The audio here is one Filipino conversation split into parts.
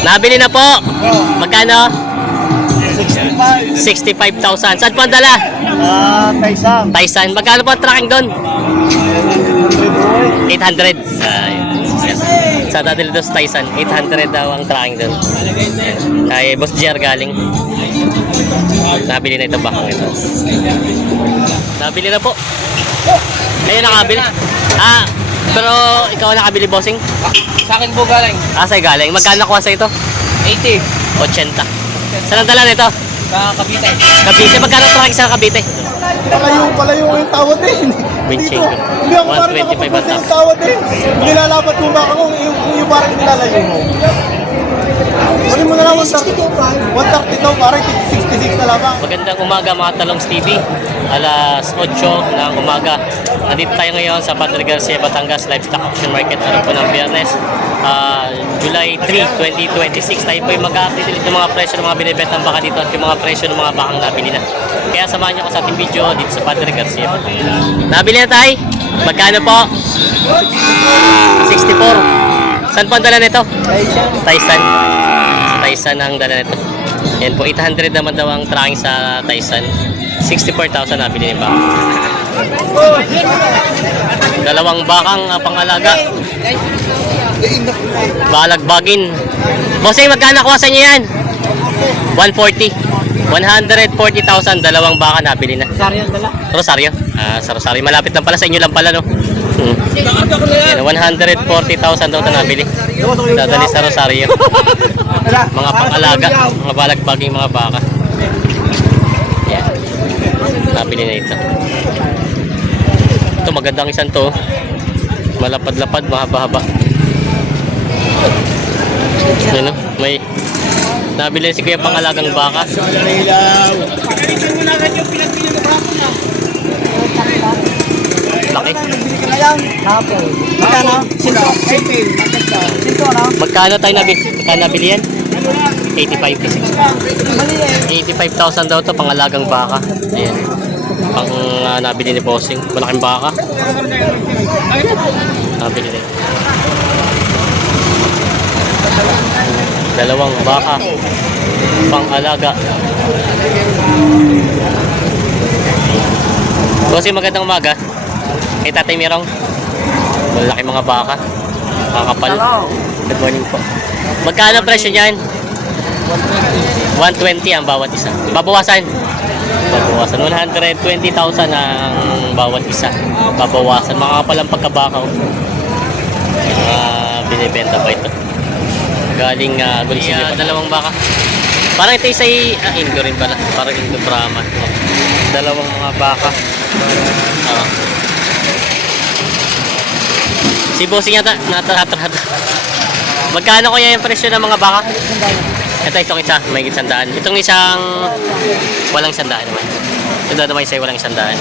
Nabili na po. Magkano? 65. 65,000. Saan po ang dala? Taisan. Taisan. Magkano po ang tracking doon? 800. Sa dati dito sa Taisan, 800 daw ang tracking doon. Ay, Boss JR galing. Nabili na ito bakang ito. Nabili na po. Ayun nakabili. Pero ikaw nakabili, bossing? Sa akin po galing. Sa'yo galing. Magkano kuha sa ito? 80. 80. Saan ang dala nito? Sa Cavite. Cavite. Magkano tracking sa Cavite? Palayo yung tawad din. Winching. Hindi ako parang 125 nakapagpunta yung tawad din. Nilalapat mo ba ako yung parang nilalayo mo? Wali mo na lang 132 parang 66 na lamang. Magandang umaga mga Talongs TV. Alas 8 ng umaga. Nandito tayo ngayon sa Padre Garcia, Batangas Livestock Auction Market. Ano po ng Biyernes, July 3, 2026. Tayo po yung mag-update ulit ng mga presyo ng mga binibentang baka dito at yung mga presyo ng mga bakang nabili na. Kaya samahan nyo ko sa ating video dito sa Padre Garcia. Nabili na tayo? Magkano po? 64. Saan po ang dala nito? Taisan. Taisan ang dala nito. Yan po, 800 naman daw ang tracking sa Taisan. 64,000 nabili ni baka. Dalawang bakang pangalaga. Balagbagin. Bossing, magkano kuha sa inyo yan? 140. 140,000, dalawang baka nabili na. Rosario? Sa Rosario. Malapit lang pala, sa inyo lang pala, no? Yan, 140,000 daw ito nabili. Dadali sa Rosario. Mga pangalaga, mga balagbaging mga baka. Yan. Nabili na ito. Ito magandang isang to. Malapad-lapad, mahaba-haba. Yan, no? May nabili si Kuya pangalagang baka. Laki. Magkano tayo nabili? Magkano nabili yan? 85 kasi. 85,000 daw to pangalagang baka. Ayan. Pang nabili ni Bossing. Malaking baka. Nabili na yun. Dalawang baka. Pangalaga. Bossing, magandang umaga. Kay Tatay Mirong. Malaki mga baka. Kakapal. Good morning po. Magkano presyo niyan? 120 ang bawat isa. Babawasan. Babawasan. 120,000 ang bawat isa. Babawasan. Mga kapalang pagkabakaw. Binibenta pa ito. Galing Gonzalo. Dalawang baka. Parang ito isa Indo rin pala. Parang Indo Brahman. Dalawang mga baka. Si Bossing yata natatrada. Magkano kaya yung presyo ng mga baka? Ito itong isa, may 100. Itong isang walang 100 naman. Ito naman isa walang 100.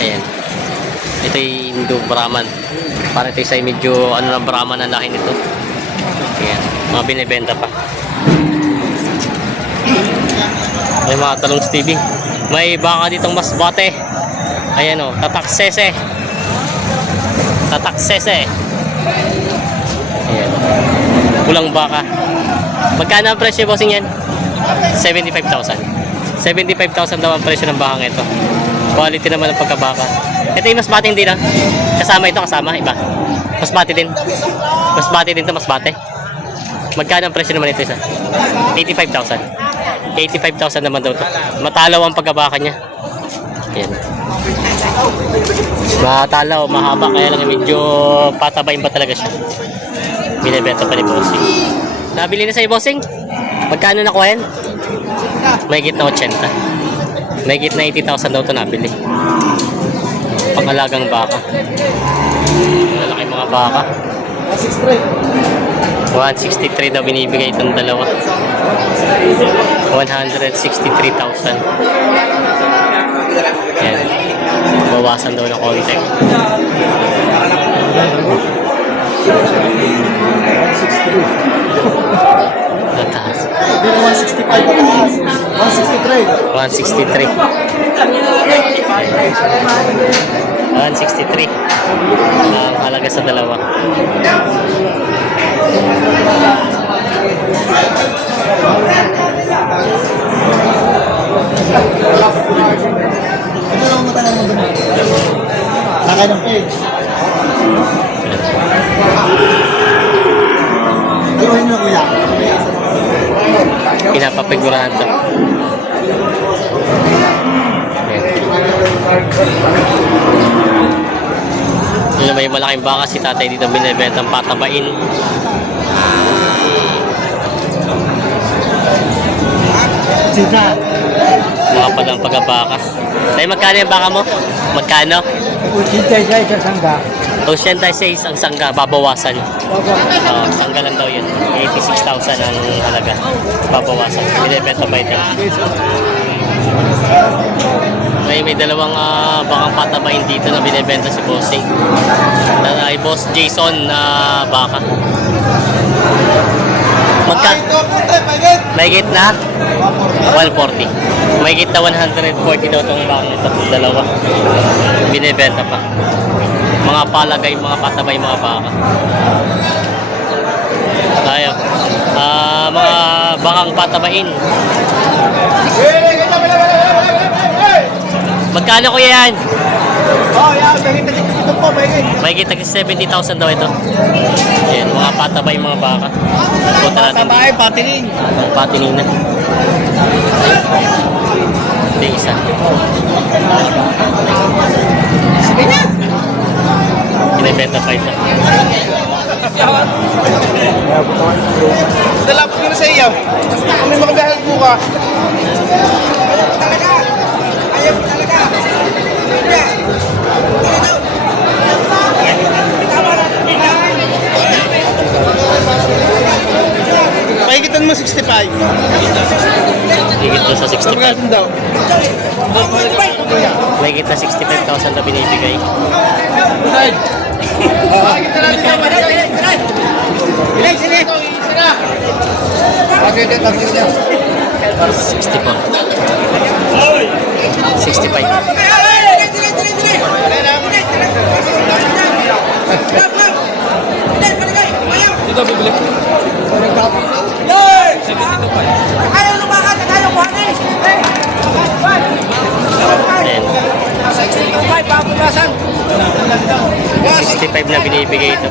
Ayan. Ito yung Indo Brahman. Parang ito isa medyo ano ng Brahman ang laki nito. Ayan. Mga binibenta pa. May mga Talongs TV. May baka ditong masbate. Ayan o, tataksese. Tataksese. Ayan. Pulang baka. Magkano ang presyo, Bossing, yan? 75,000. 75,000 daw ang presyo ng bakang ito. Quality naman ang pagkabaka. Ito yung masbate din, ha? Kasama ito, kasama, iba. Masbate din. Masbate din ito, masbate. Magkano ang presyo naman ito isa? 85,000. 85,000 naman daw ito. Matalaw ang pagkabaka niya. Ayan. Matalaw, mahaba, kaya lang medyo patabayin pa talaga siya. Binibenta pa ni Bossing. Nabili na sa'yo, Bossing? Magkano nakuha yan? May gitna 80. May gitna 80,000 daw ito nabili. Pangalagang baka. Malaki mga baka. 163 daw binibigay itong dalawa. 163,000. Yan. Bawasan daw ng konti. Nataas. 165 pataas. 163. 163. 163 ang halaga sa dalawa. kapigurahan to. Yun na may malaking baka si tatay dito binibentang patabain. Mga palang pagabaka. Tayo magkano yung baka mo? Magkano? 86 sa sangga. 86 ang sangga, babawasan. Sangga lang daw yun. 86,000 ang halaga. Babawasan. Binibenta ba ito? May dalawang bakang patabain dito na binibenta si Bossing. Ay Boss Jason na baka. Mahigit na 140. Mahigit na 140 daw itong bakang ito. Dalawa. Binibenta pa. Mga palagay, mga patabay, mga baka. Tayo. Mga bakang patabain. Magkano ko yan? Oh, yan. Ito po, mahigit. Mahigit na 70,000 daw ito. Ayan, mga patabay, mga baka. Punta natin dito. patining. Patining na. Ito yung isa. Binibenta pa ito. Dala po na sa iyo. Kung may makabahal po ka. Pakikitan mo 65. Higit doon sa 65. Pagkasin daw. Mahigit na 65,000 na binibigay. Okay, dito. 60 po. 65. Dito, bibili. Ayan. 65 na binibigay ito.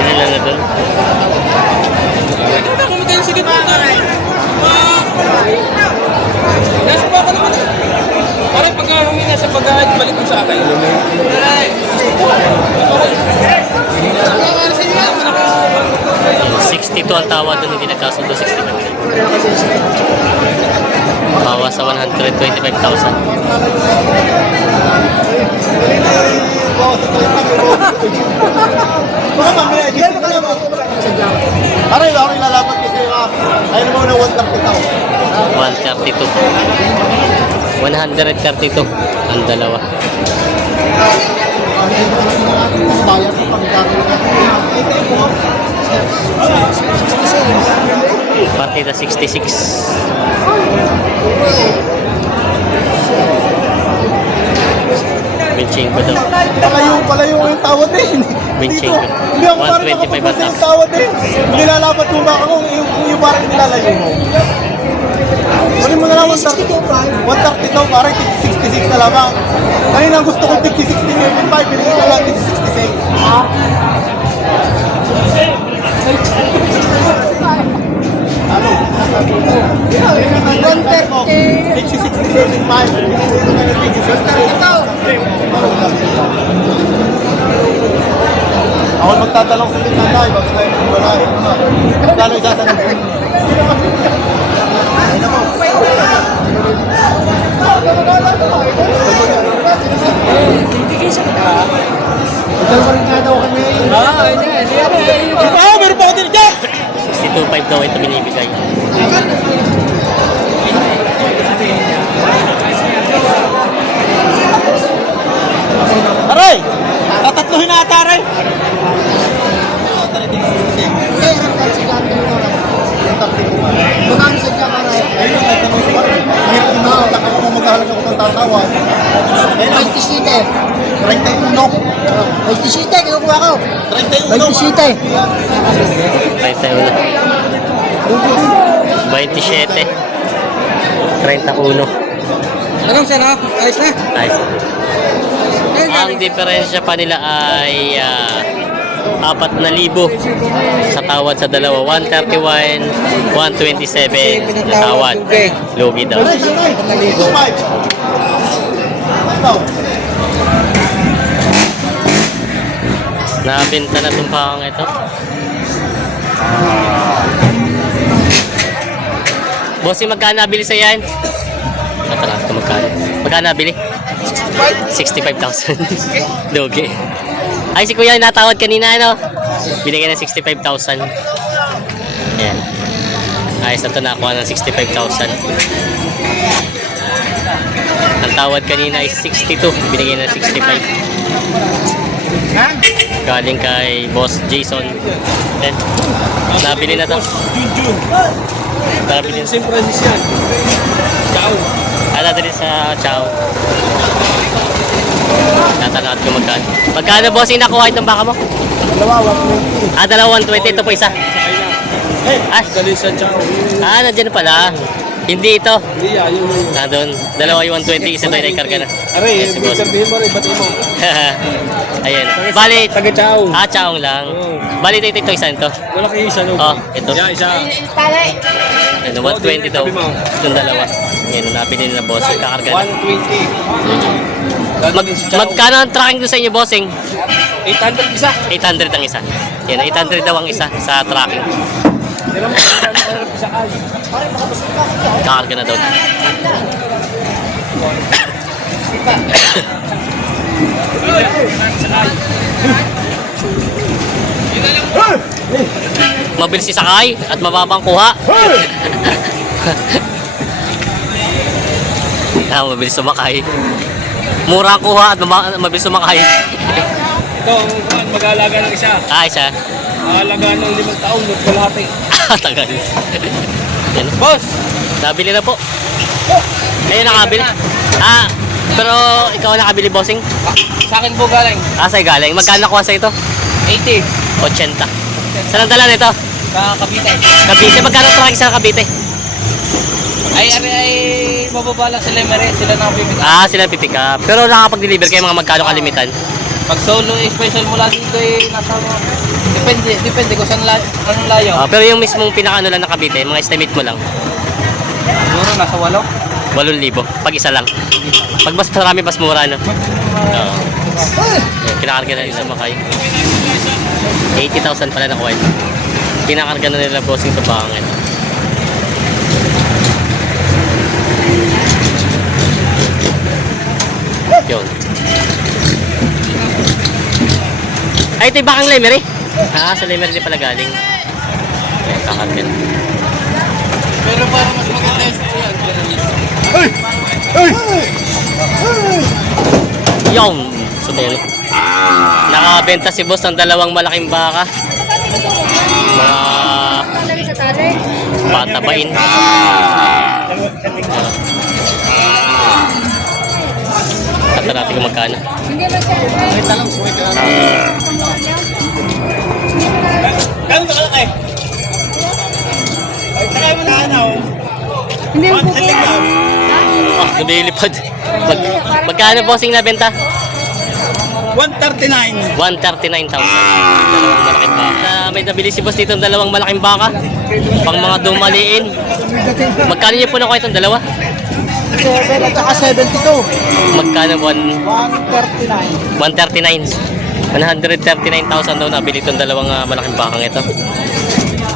Ilan na doon? Nasa pa ako naman. Parang pag huminga sa pag-ahad, balik mo sa akin. 62 ang tawa doon, hindi nagkasundo 65. Bawa sa 125,000. Aray, ako ilalapat kasi ayun mo na 132. 130,000. 132 ang dalawa. Bayar sa pagkakaroon. Partida 66. Benching ko daw. Palayo yung tawad eh. Benching Dito, ko. hindi ako parang 125 nakapagpasa ang yung tawad eh. Nilalapat mo ba ako yung parang nilalayo mo? Kunin mo na lang 132 parang 66 na lamang. Kanina ang gusto ko 67.5, binigay ko lang 66. Ano? 130. Ako magtatalong sa tinatay, bakit tayo wala eh. Magkano isasanong? Ayun ako. Ikaw pa rin nga daw kami. Meron pa ako din dyan! 62.5 daw ito binibigay. Aray! Tatatluhin na ata, aray! Magkano sa dyan, aray? Ayun, kahit naman sa parang hirap na ako, takap mo magkahalaga ko ng tatawag. 27. 31. 27, kinukuha ko. 31. 27. 27. 31. Anong sana? Ayos na? Nice. Ang diferensya pa nila ay 4,000 sa tawad sa dalawa. 131, 127 sa tawad. Lugi daw. 2.5. Ito. Nabenta na itong pakang ito. Bossing, magkano nabili sa yan? Matalas ito magkano. Magkano nabili? 65,000. Lugi. Ay, si Kuya natawad kanina, ano? Binigyan ng 65,000. Ayan. Ayos na ito, nakuha ng 65,000. Ang tawad kanina ay 62. Binigyan ng 65. Galing kay Boss Jason. Ayan. Nabili na ito. Jun. Nabili na. St. Francis yan. Ciao. Ala dali sa Chow. Tatanawad ko magkano. Magkano, bossing, nakuha itong baka mo? Dalawa, 120. Dalawa 120. Ito po isa. Ay, Dali sa Ciao. nandiyan pala. Hindi ito. Hindi yan. Yung... Nandun. Dalawa yung 120. Isa tayo naikarga na. Aray, Ayan si boss. sabihin mo rin, ba't mo? Ayan. Bali, Taga Ciao. Chowng lang. Oo. Bali, ito isa ito. Wala kayo isa, no? Oh, ito. Yeah, isa. Ano, 120 daw. Itong dalawa. Ayan, nabili na boss. Kakarga na. 120. Magkano ang tracking doon sa inyo, bossing? 800 isa. 800 ang isa. Yan, 800 daw ang isa sa tracking. Pero mo, 800 isa ay. Kakarga na daw. Mabilis si sakay at mababang kuha. Mabilis sumakay. Mura ang kuha at mabilis sumakay. Ito, ang mag-aalaga ng isa. Isa. Mag-aalaga ng 5 taon, kalahati. Tagal. Yan. Boss! Nabili na po. Ayun, nakabili. Pero ikaw ang nakabili, bossing? Sa akin po galing. Sa'yo galing. Magkano nakuha sa ito? 80. 80. Saan ang dala nito? Sa Cavite. Cavite. Magkano tracking sa Cavite? Ay, mababa lang sila meron. Sila nakapipita. Sila pipick up. Pero nakapag-deliver kayo mga magkano kalimitan? Pag solo special mo lang dito nasa depende kung saan anong layo. Pero yung mismong pinakaano lang na Cavite, mga estimate mo lang. Siguro nasa 8. 8,000. Pag isa lang. Pag mas marami, mas mura, no? Oo. Pinakarga na yung sumakay. 80,000 pala nakuha ito. Pinakarga na nila bossing ito bakang ito. Yun. Ay, ito yung bakang Lemery. Sa Lemery din pala galing. Ayan, kakarga na. Pero para mas maganda yung yan. Yung sumeli. Nakabenta si boss ng dalawang malaking baka. Mga patabain. Kata natin kung magkano. Gano'n ka lang eh? Ay, takay mo na ano? Hindi yung buko. Lumilipad. Magkano bossing nabenta? 139. 139,000. Dalawang malaking baka. May nabili si boss dito ng dalawang malaking baka. Pang mga dumaliin. Magkano niyo po nakuha itong dalawa? 7 at saka 72. Magkano 139. 139. 139,000 daw nabili itong dalawang malaking bakang ito.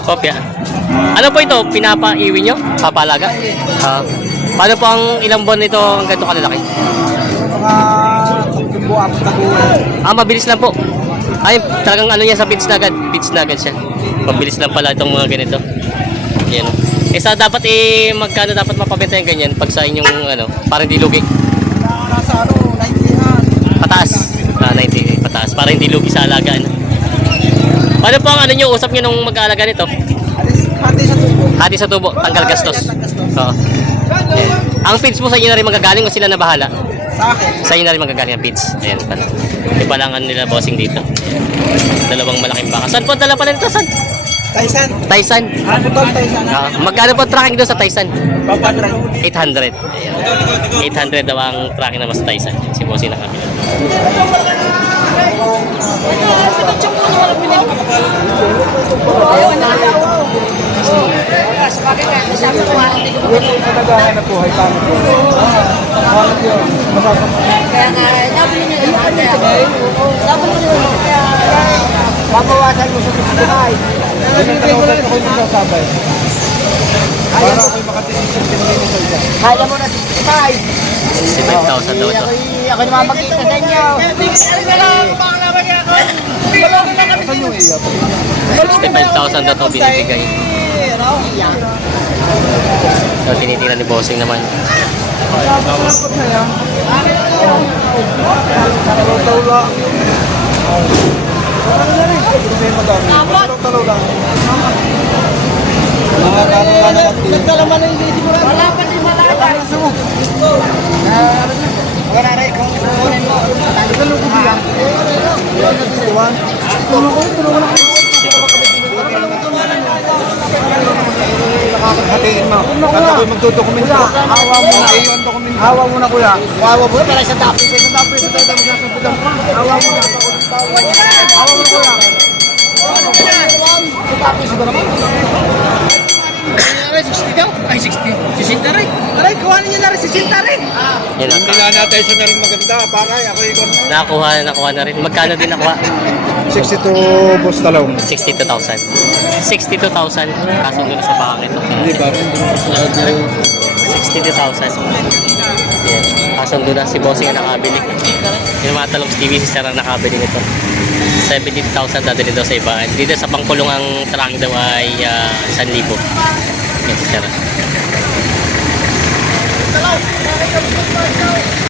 Kopya. Ano po ito? Pinapaiwi nyo? Papalaga? Paano po ang ilang buwan nito ang ganito kalalaki? Mga buwan na buwan. Mabilis lang po. Ay, talagang ano niya sa beach na agad. Beach na agad siya. Mabilis lang pala itong mga ganito. Yan. Sa dapat magkano dapat mapabenta yung ganyan pag sa inyong ano, para hindi lugi? Nasa 90 na. Pataas. 90 pataas. Para hindi lugi sa alaga. Ano? Paano po ang ano nyo, usap nyo nung mag-aalaga nito? Hati sa tubo. Hati sa tubo, tanggal gastos. Oo. Ang feeds mo sa inyo na rin magagaling o sila na bahala? Sa akin. Sa inyo na rin magagaling ang feeds. Ayan pala. Iba lang ano nila bossing dito. Dalawang malaking baka. Saan po ang dala pala nito? Saan? Tyson. Tyson. Putol Tyson. Magkano po tracking doon sa Tyson? Papadra. 800. 800 daw ang tracking naman sa Tyson. Si Bossing nakabili. Naghahanap buhay kami po. Bakit yun? Babawasan mo sa pagkakay. Binigay ko lang ako yung sasabay. Para ako'y makadesisyon pinagay sa isa. Kaya mo na 65. 65,000 daw ito. Ako naman magkita sa inyo. 65,000 daw ito binibigay. So, tinitingnan ni Bossing naman. Nagdalaman na yung lady mo rin. Wala pa din malala. Wala rin kung kunin mo. Nagdalo ko bilang. Tulungan ako. Nakakahatiin mo. Kaya ako'y magdodokumento. Hawa mo na. Hawa mo na kuya. Hawa mo na. Para sa tapos. Sa tapos. Sa tapos. Hawa mo na. Hawa mo na kuya. Sa tapos. Sa naman. 60 daw? Ay, 60. 60 rin. Aray, kuhanin niyo na rin 60 rin. Yun ang Kailangan natin isa na rin maganda. Para ako ikon mo. nakuha na rin. Magkano din nakuha? 62 boss talong. 62,000. 62,000. Kaso doon sa bakang ito. Hindi ba? 62,000. Yan. Kaso doon na si Bossing ang nakabili. Yung mga talong TV si Sarah nakabili nito. 17,000 dadali daw sa iba. Dito sa pangkulong ang tracking daw ay 1,000. Yan si Sarah.